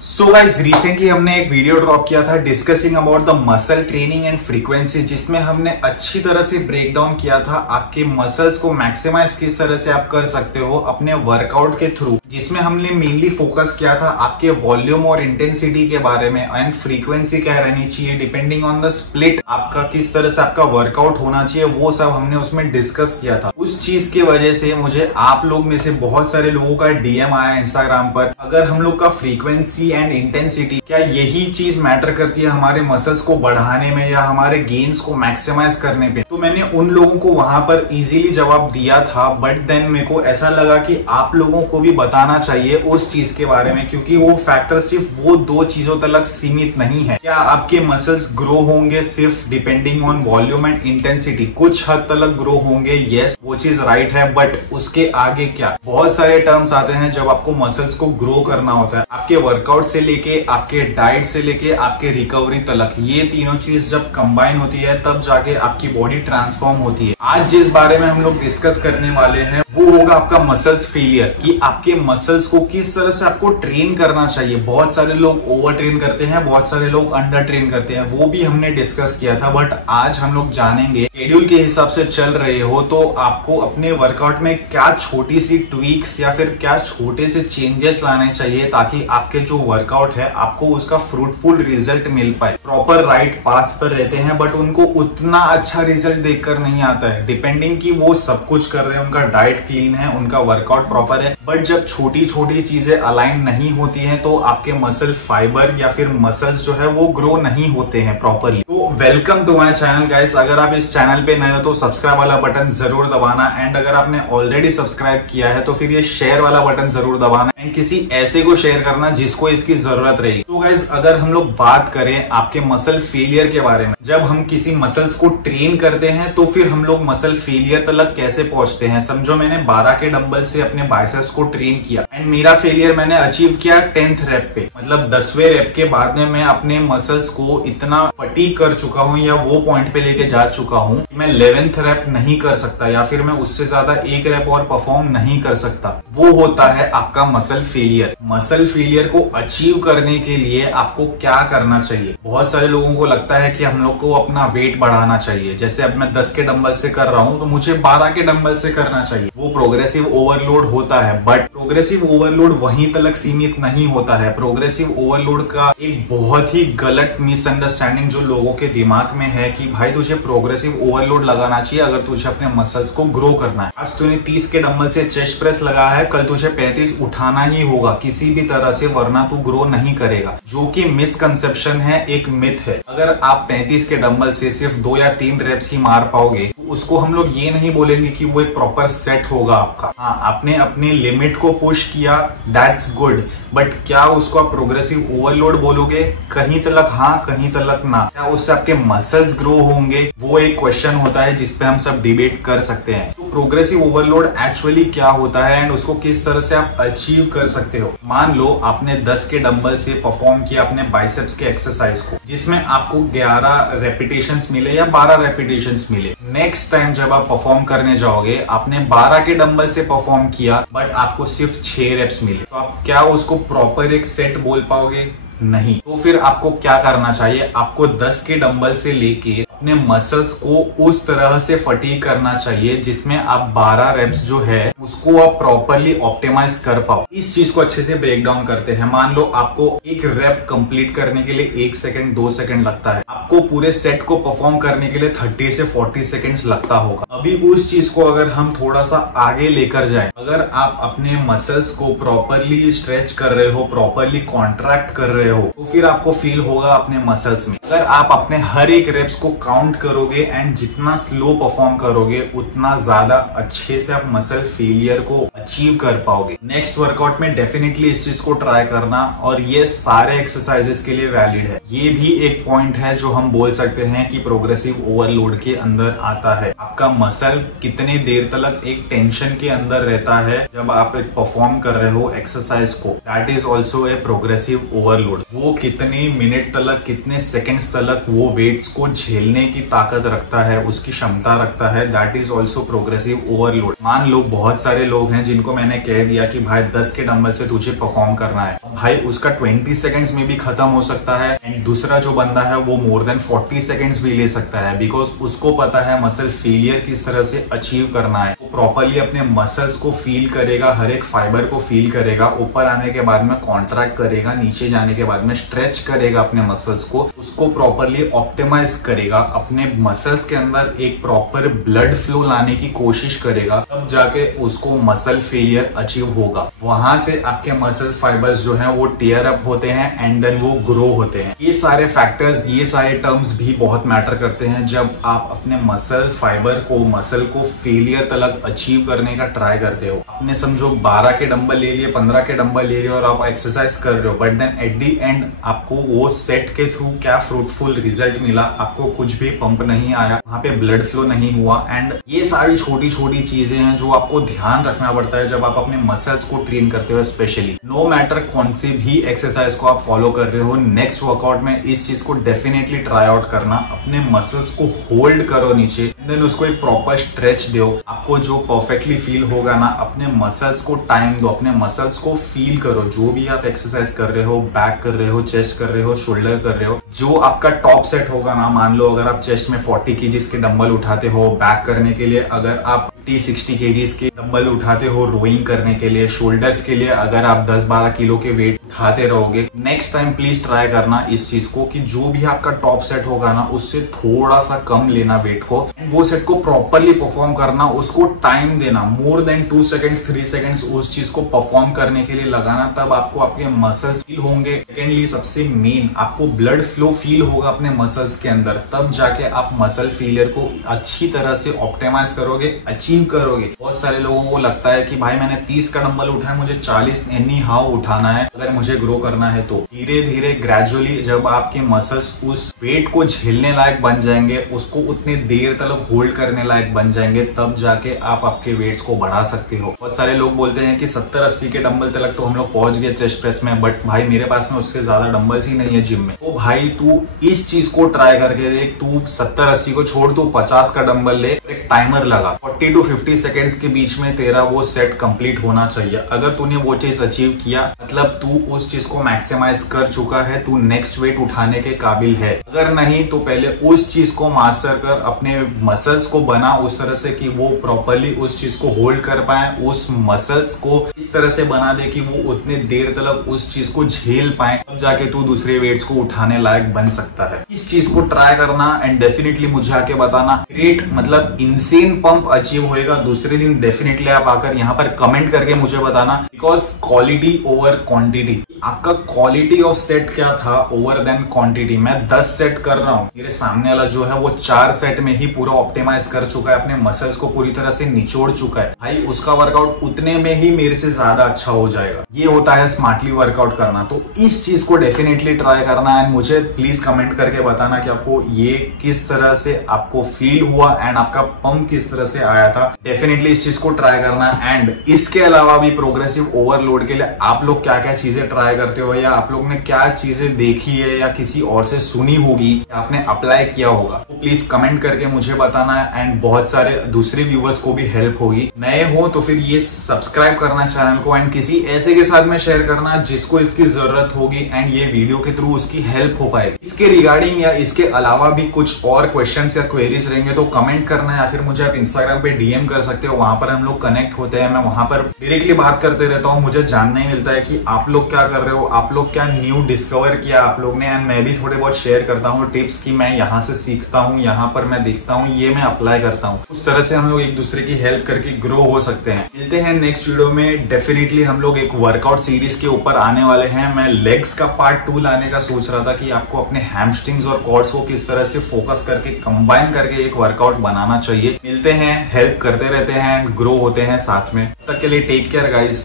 So guys, recently हमने एक video drop किया था discussing about the muscle training and frequency, जिसमें हमने अच्छी तरह से ब्रेक डाउन किया था आपके मसल्स को मैक्सिमाइज किस तरह से आप कर सकते हो अपने वर्कआउट के थ्रू, जिसमें हमने मेनली फोकस किया था आपके वॉल्यूम और इंटेंसिटी के बारे में एंड फ्रीक्वेंसी क्या रहनी चाहिए डिपेंडिंग ऑन द स्प्लिट, आपका किस तरह से आपका वर्कआउट होना चाहिए, वो सब हमने उसमें डिस्कस किया था। उस चीज की वजह से मुझे आप लोग में से बहुत सारे लोगों का डीएम आया इंस्टाग्राम पर, अगर हम लोग का फ्रीक्वेंसी एंड इंटेंसिटी क्या यही चीज मैटर करती है हमारे मसल्स को बढ़ाने में या हमारे गेन्स को मैक्सिमाइज करने पे। तो मैंने उन लोगों को वहां पर इजीली जवाब दिया था, बट देन मेरे को ऐसा लगा कि आप लोगों को भी बताना चाहिए उस चीज के बारे में, क्योंकि वो फैक्टर सिर्फ वो दो चीजों तक सीमित नहीं है। क्या आपके मसल्स ग्रो होंगे सिर्फ depending on volume and intensity? कुछ हद तक ग्रो होंगे, यस वो चीज राइट है, बट उसके आगे क्या? बहुत सारे टर्म्स आते हैं जब आपको मसल्स को ग्रो करना होता है, आपके वर्कआउट से लेके आपके डाइट से लेके आपके रिकवरी तक, ये तीनों चीज जब कंबाइन होती है तब जाके आपकी बॉडी ट्रांसफॉर्म होती है। आज जिस बारे में हम लोग डिस्कस करने वाले हैं वो होगा आपका मसल्स फेलियर, कि आपके मसल्स को किस तरह से आपको ट्रेन करना चाहिए। बहुत सारे लोग ओवर ट्रेन करते हैं, बहुत सारे लोग अंडर ट्रेन करते हैं, वो भी हमने डिस्कस किया था। बट आज हम लोग जानेंगे शेड्यूल के हिसाब से चल रहे हो तो आपको अपने वर्कआउट में क्या छोटी सी ट्वीक्स या फिर क्या छोटे से चेंजेस लाने चाहिए ताकि आपके जो वर्कआउट है आपको उसका फ्रूटफुल रिजल्ट मिल पाए। प्रॉपर राइट पाथ पर रहते हैं बट उनको उतना अच्छा रिजल्ट देखकर नहीं आता है, डिपेंडिंग कि वो सब कुछ कर रहे हैं, उनका डाइट क्लीन है, उनका वर्कआउट प्रॉपर है, बट जब छोटी छोटी चीजें अलाइन नहीं होती हैं तो आपके मसल फाइबर या फिर मसल्स जो है वो ग्रो नहीं होते हैं प्रॉपरली। तो welcome to my channel guys. अगर आप इस चैनल पे नए हो तो सब्सक्राइब वाला बटन जरूर दबाना, एंड अगर आपने ऑलरेडी सब्सक्राइब किया है तो फिर ये शेयर वाला बटन जरूर दबाना एंड किसी ऐसे को शेयर करना जिसको इसकी जरूरत रहेगी। तो गाइस, अगर हम लोग बात करें आपके मसल फेलियर के बारे में, जब हम किसी मसल्स को ट्रेन करते हैं तो फिर हम लोग मसल फेलियर तक कैसे पहुंचते हैं। समझो मैंने 12 के डंबल से अपने बाइसेप्स को ट्रेन किया एंड मेरा फेलियर मैंने अचीव किया 10th रेप पे, मतलब 10वें रेप के बाद में मैं अपने मसल्स को इतना फटीग कर चुका हूं या वो पॉइंट पे लेके जा चुका हूं कि मैं 11th रेप नहीं कर सकता या फिर मैं उससे ज्यादा एक रेप और परफॉर्म नहीं कर सकता। वो होता है आपका मसल फेलियर। मसल फेलियर को अचीव करने के लिए आपको क्या करना चाहिए? बहुत सारे लोगों को लगता है कि हम लोग को अपना वेट बढ़ाना चाहिए, जैसे अब मैं 10 के डंबल से कर रहा हूं तो मुझे 12 के डंबल से करना चाहिए। वो प्रोग्रेसिव ओवरलोड होता है, बट प्रोग्रेसिव ओवरलोड वहीं तक सीमित नहीं होता है। प्रोग्रेसिव ओवरलोड का एक बहुत ही गलत मिसअंडरस्टैंडिंग जो लोगों के दिमाग में है कि भाई तुझे प्रोग्रेसिव ओवरलोड लगाना चाहिए अगर तुझे अपने मसल्स को ग्रो करना है। आज तूने 30 के डंबल से चेस्ट प्रेस लगा है, कल तुझे 35 उठाना ही होगा किसी भी तरह से, वरना तू ग्रो नहीं करेगा, जो कि मिसकंसेप्शन है, एक मिथ है। अगर आप 35 के डंबल से सिर्फ 2 या 3 रेप्स ही मार पाओगे तो उसको हम लोग ये नहीं बोलेंगे कि वो एक प्रॉपर सेट होगा आपका। हाँ, आपने अपने लिमिट को पुश किया, दैट्स गुड, बट क्या उसको आप प्रोग्रेसिव ओवरलोड बोलोगे? कहीं तलक हाँ, कहीं तलक ना। क्या उससे आपके मसल्स ग्रो होंगे? वो एक क्वेश्चन होता है जिसपे हम सब डिबेट कर सकते हैं। तो प्रोग्रेसिव ओवरलोड एक्चुअली क्या होता है एंड उसको किस तरह से आप अचीव कर सकते हो। मान लो आपने 10 के डंबल से परफॉर्म किया अपने बाइसेप्स के एक्सरसाइज को, जिसमें आपको 11 रेपिटेशंस मिले या 12 रेपिटेशंस मिले। नेक्स्ट टाइम जब आप परफॉर्म करने जाओगे, आपने 12 के डंबल से परफॉर्म किया बट आपको सिर्फ 6 रेप्स मिले, तो आप क्या उसको प्रॉपर एक सेट बोल पाओगे? नहीं। तो फिर आपको क्या करना चाहिए? आपको 10 के डंबल से लेके अपने मसल्स को उस तरह से फटीग करना चाहिए जिसमें आप 12 रेप्स जो है उसको आप प्रॉपरली ऑप्टिमाइज कर पाओ। इस चीज को अच्छे से ब्रेक डाउन करते हैं। मान लो आपको एक रेप कंप्लीट करने के लिए 1 सेकंड 2 सेकंड लगता है, आपको पूरे सेट को परफॉर्म करने के लिए 30 से 40 सेकंड्स लगता होगा। अभी उस चीज को अगर हम थोड़ा सा आगे लेकर जाए, अगर आप अपने मसल्स को प्रॉपरली स्ट्रेच कर रहे हो, प्रॉपरली कॉन्ट्रैक्ट कर रहे हो, तो फिर आपको फील होगा अपने मसल्स में। अगर आप अपने हर एक रेप्स को काउंट करोगे एंड जितना स्लो परफॉर्म करोगे उतना ज्यादा अच्छे से आप मसल फेलियर को अचीव कर पाओगे। नेक्स्ट वर्कआउट में डेफिनेटली इस चीज को ट्राई करना, और ये सारे एक्सरसाइजेस के लिए वैलिड है। ये भी एक पॉइंट है जो हम बोल सकते हैं कि प्रोग्रेसिव ओवरलोड के अंदर आता है। आपका मसल कितने देर तक एक टेंशन के अंदर रहता है जब आप एक परफॉर्म कर रहे हो एक्सरसाइज को, that is also a progressive overload. Overload, वो कितने मिनट तक, कितने सेकंड्स तक वो वेट्स को झेलने की ताकत रखता है, उसकी क्षमता रखता है, that is also progressive overload. मान लो बहुत सारे लोग हैं जिनको मैंने कह दिया कि भाई 10 के डंबल से तुझे परफॉर्म करना है, भाई उसका 20 सेकंड्स में भी खत्म हो सकता है, एंड दूसरा जो बंदा है वो मोर देन 40 सेकंड्स भी ले सकता है, बिकॉज उसको पता है मसल फेलियर किस तरह से अचीव करना है। वो प्रॉपरली अपने मसल्स को फील करेगा, हर एक फाइबर को फील करेगा, ऊपर आने के बाद में कॉन्ट्रैक्ट करेगा, नीचे जाने के बाद में स्ट्रेच करेगा अपने मसल्स को, उसको प्रॉपरली ऑप्टिमाइज करेगा, अपने मसल्स के अंदर एक प्रॉपर ब्लड फ्लो लाने की कोशिश करेगा, तब जाके उसको मसल फेलियर अचीव होगा। वहां से आपके मसल फाइबर्स जो है वो टीयर अप होते हैं एंड देन वो ग्रो होते हैं। ये सारे फैक्टर्स, ये सारे टर्म्स भी बहुत मैटर करते हैं जब आप अपने मसल फाइबर को, मसल को फेलियर तक अचीव करने का ट्राई करते हो। आपने समझो 12 के डंबल ले लिए, 15 के डंबल ले लिए और आप एक्सरसाइज कर रहे हो, but then at the end आपको वो सेट के थ्रू क्या फ्रूटफुल रिजल्ट मिला, आपको कुछ भी पंप नहीं आया, वहां पे ब्लड फ्लो नहीं हुआ। एंड ये सारी छोटी छोटी चीजें हैं जो आपको ध्यान रखना पड़ता है जब आप अपने मसल्स को ट्रेन करते हो। स्पेशली नो मैटर कौन सी भी एक्सरसाइज को आप फॉलो कर रहे हो, नेक्स्ट वर्कआउट में इस चीज को डेफिनेटली ट्राई आउट करना। अपने मसल्स को होल्ड करो नीचे, देन उसको एक प्रॉपर स्ट्रेच दो, आपको जो परफेक्टली फील होगा ना, अपने मसल्स को टाइम दो, अपने मसल्स को फील करो। जो भी आप एक्सरसाइज कर रहे हो, बैक कर रहे हो, चेस्ट कर रहे हो, शोल्डर कर रहे हो, जो आपका टॉप सेट होगा ना, मान लो अगर आप चेस्ट में 40 केजीज के डंबल उठाते हो, बैक करने के लिए अगर आप 50-60 केजीज के डंबल उठाते हो रोइंग करने के लिए, शोल्डर्स के लिए अगर आप 10-12 किलो के वेट उठाते रहोगे, नेक्स्ट टाइम प्लीज ट्राई करना इस चीज को कि जो भी आपका टॉप सेट होगा ना उससे थोड़ा सा कम लेना वेट को, वो सेट को प्रॉपरली परफॉर्म करना, उसको टाइम देना, मोर देन 2 सेकंड्स 3 सेकंड्स उस चीज को परफॉर्म करने के लिए लगाना, तब आपको आपके मसल्स फील होंगे। सेकेंडली सबसे मेन, आपको ब्लड फ्लो फील होगा अपने मसल्स के अंदर, तब जाके आप मसल फेलियर को अच्छी तरह से ऑप्टिमाइज करोगे, अचीव करोगे। बहुत सारे लोगों को लगता है कि भाई मैंने 30 का डंबल उठाया, मुझे 40 एनी हाउ उठाना है अगर मुझे ग्रो करना है। तो धीरे धीरे ग्रेजुअली जब आपके मसल्स उस वेट को झेलने लायक बन जाएंगे, उसको उतनी देर तक होल्ड करने लायक बन जाएंगे, तब जाके आप आपके वेट्स को बढ़ा सकते हो। बहुत सारे लोग बोलते हैं कि 70-80 के डंबल तक तो हम लोग पहुंच गए चेस्ट प्रेस में, बट भाई मेरे पास में उससे ज्यादा डंबल्स ही नहीं है जिम में। तो भाई तू इस चीज को ट्राई करके देख, तू 70-80 को छोड़, तू 50 का डंबल ले, एक टाइमर लगा, 40 to 50 सेकेंड्स के बीच में तेरा वो सेट कंप्लीट होना चाहिए। अगर तूने वो चीज अचीव किया, मतलब तू उस चीज को मैक्सिमाइज कर चुका है, तू नेक्स्ट वेट उठाने के काबिल है। अगर नहीं तो पहले उस चीज को मास्टर कर, अपने मसल्स को बना उस तरह से कि वो प्रॉपरली उस चीज को होल्ड कर पाए, उस मसल्स को इस तरह से बना दे कि वो उतने देर तक उस चीज को झेल पाए, तब जाके तू दूसरे वेट्स को उठाने लायक बन सकता है। इस चीज को ट्राई करना एंड डेफिनेटली मुझे आके बताना, ग्रेट मतलब इनसेन पंप अचीव होएगा। दूसरे दिन डेफिनेटली आप आकर यहाँ पर कमेंट करके मुझे बताना, बिकॉज क्वालिटी ओवर क्वांटिटी, आपका क्वालिटी ऑफ सेट क्या था ओवर देन क्वांटिटी। मैं 10 सेट कर रहा हूँ, मेरे सामने वाला जो है वो 4 सेट में ही पूरा ऑप्टिमाइज कर चुका है, अपने मसल्स को पूरी तरह से निचोड़ चुका है, भाई उसका वर्कआउट उतने में ही मेरे से ज्यादा अच्छा हो जाएगा। ये होता है स्मार्टली वर्कआउट करना। तो इस चीज को डेफिनेटली ट्राई करना एंड मुझे प्लीज कमेंट करके बताना कि आपको ये किस तरह से आपको फील हुआ एंड आपका पंप किस तरह से आया था। डेफिनेटली इस चीज को ट्राई करना। एंड इसके अलावा भी प्रोग्रेसिव ओवरलोड के लिए आप लोग क्या क्या चीजें ट्राई करते हो, या आप लोग ने क्या चीजें देखी है या किसी और से सुनी होगी, आपने अप्लाई किया होगा, तो प्लीज कमेंट करके मुझे बताना है एंड बहुत सारे दूसरे व्यूवर्स को भी हेल्प होगी। नए हो तो फिर ये सब्सक्राइब करना चैनल को एंड किसी ऐसे के साथ में शेयर करना जिसको इसकी जरूरत होगी एंड ये वीडियो के थ्रू उसकी हेल्प हो पाएगी। इसके रिगार्डिंग या इसके अलावा भी कुछ और क्वेश्चंस या क्वेरीज रहेंगे तो कमेंट करना, या फिर मुझे आप इंस्टाग्राम पे डीएम कर सकते हो, वहां पर हम लोग कनेक्ट होते हैं। मैं वहां पर डायरेक्टली बात करते रहता हूँ, मुझे जानना ही मिलता है कि आप लोग क्या कर रहे हो, आप लोग क्या न्यू डिस्कवर किया आप लोग ने, एंड मैं भी थोड़े बहुत शेयर करता हूँ टिप्स की मैं यहाँ से सीखता हूँ, यहाँ पर मैं देखता हूँ, ये मैं अप्लाई करता हूँ। उस तरह से हम लोग एक दूसरे की हेल्प करके ग्रो हो सकते हैं। मिलते हैं नेक्स्ट वीडियो में। डेफिनेटली हम लोग एक वर्कआउट सीरीज के ऊपर आने वाले हैं। मैं लेग्स का पार्ट 2 लाने का सोच रहा था कि आपको अपने हैमस्ट्रिंग्स और क्वाड्स को किस तरह से फोकस करके कंबाइन करके एक वर्कआउट बनाना चाहिए। मिलते हैं, हेल्प करते रहते हैं एंड ग्रो होते हैं साथ में। तब तक के लिए टेक केयर गाइस।